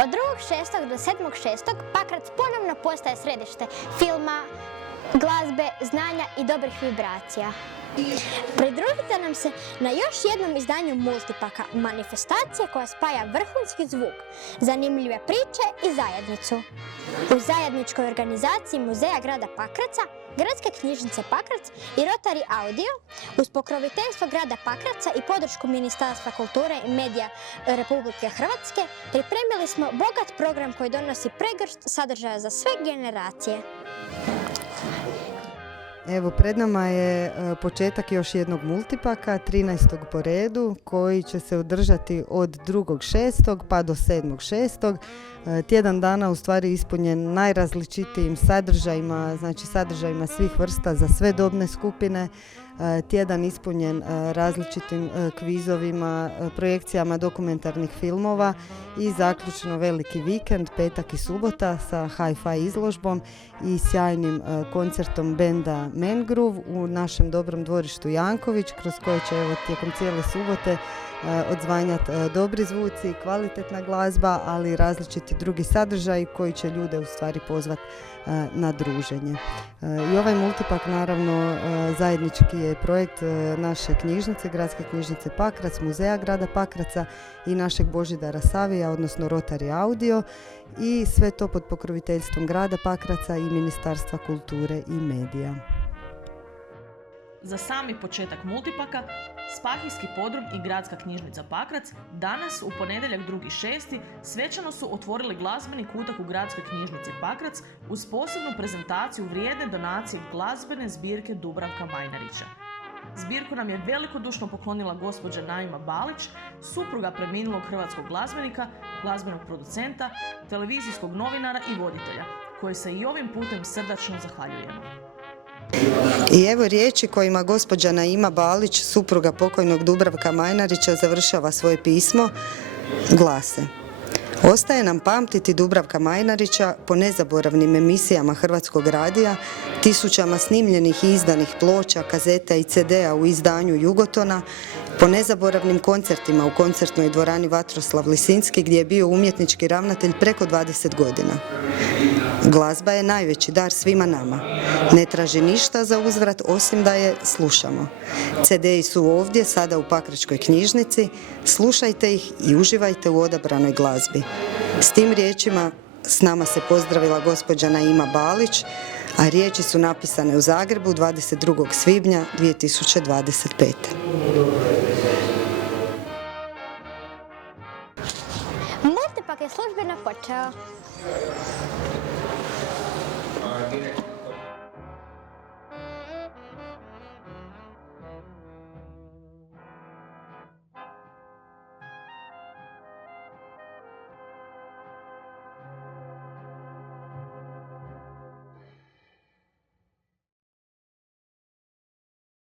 Od 2.6. do 7.6. Pakrac ponovno postaje središte filma, glazbe, znanja i dobrih vibracija. Pridružite nam se na još jednom izdanju Multipaka, manifestacije koja spaja vrhunski zvuk, zanimljive priče i zajednicu. U zajedničkoj organizaciji Muzeja grada Pakraca, Gradske knjižnice Pakrac i Rotary Audio, uz pokroviteljstvo grada Pakraca i podršku Ministarstva kulture i medija Republike Hrvatske, pripremili smo bogat program koji donosi pregršt sadržaja za sve generacije. Evo, pred nama je početak još jednog multipaka, 13. po redu, koji će se održati od 2.6. pa do 7.6. Tjedan dana u stvari ispunjen najrazličitijim sadržajima, znači sadržajima svih vrsta za sve dobne skupine. Tjedan ispunjen različitim kvizovima, projekcijama dokumentarnih filmova i zaključno veliki vikend, petak i subota sa hi-fi izložbom i sjajnim koncertom benda Mangrove u našem dobrom dvorištu Janković, kroz koje će tijekom cijele subote odzvanjati dobri zvuci, kvalitetna glazba, ali i različiti drugi sadržaji koji će ljude u stvari pozvati na druženje. I ovaj multipak naravno zajednički je projekt naše knjižnice, Gradske knjižnice Pakrac, Muzeja grada Pakraca i našeg Božidara Savija, odnosno Rotary Audio, i sve to pod pokroviteljstvom grada Pakraca i Ministarstva kulture i medija. Za sami početak multipaka, Spahijski podrum i Gradska knjižnica Pakrac danas, u ponedjeljak 2.6. svečano su otvorili glazbeni kutak u Gradskoj knjižnici Pakrac uz posebnu prezentaciju vrijedne donacije glazbene zbirke Dubravka Majnarića. Zbirku nam je velikodušno poklonila gospođa Naima Balić, supruga preminulog hrvatskog glazbenika, glazbenog producenta, televizijskog novinara i voditelja, koji se i ovim putem srdačno zahvaljujemo. I evo riječi kojima gospođa Naima Balić, supruga pokojnog Dubravka Majnarića, završava svoje pismo, glase: Ostaje nam pamtiti Dubravka Majnarića po nezaboravnim emisijama Hrvatskog radija, tisućama snimljenih i izdanih ploča, kazeta i CD-a u izdanju Jugotona, po nezaboravnim koncertima u koncertnoj dvorani Vatroslav Lisinski gdje je bio umjetnički ravnatelj preko 20 godina. Glazba je najveći dar svima nama. Ne traži ništa za uzvrat osim da je slušamo. CD-i su ovdje, sada u Pakračkoj knjižnici. Slušajte ih i uživajte u odabranoj glazbi. S tim riječima s nama se pozdravila gospođa Naima Balić, a riječi su napisane u Zagrebu 22. svibnja 2025. Multipak je službeno počeo.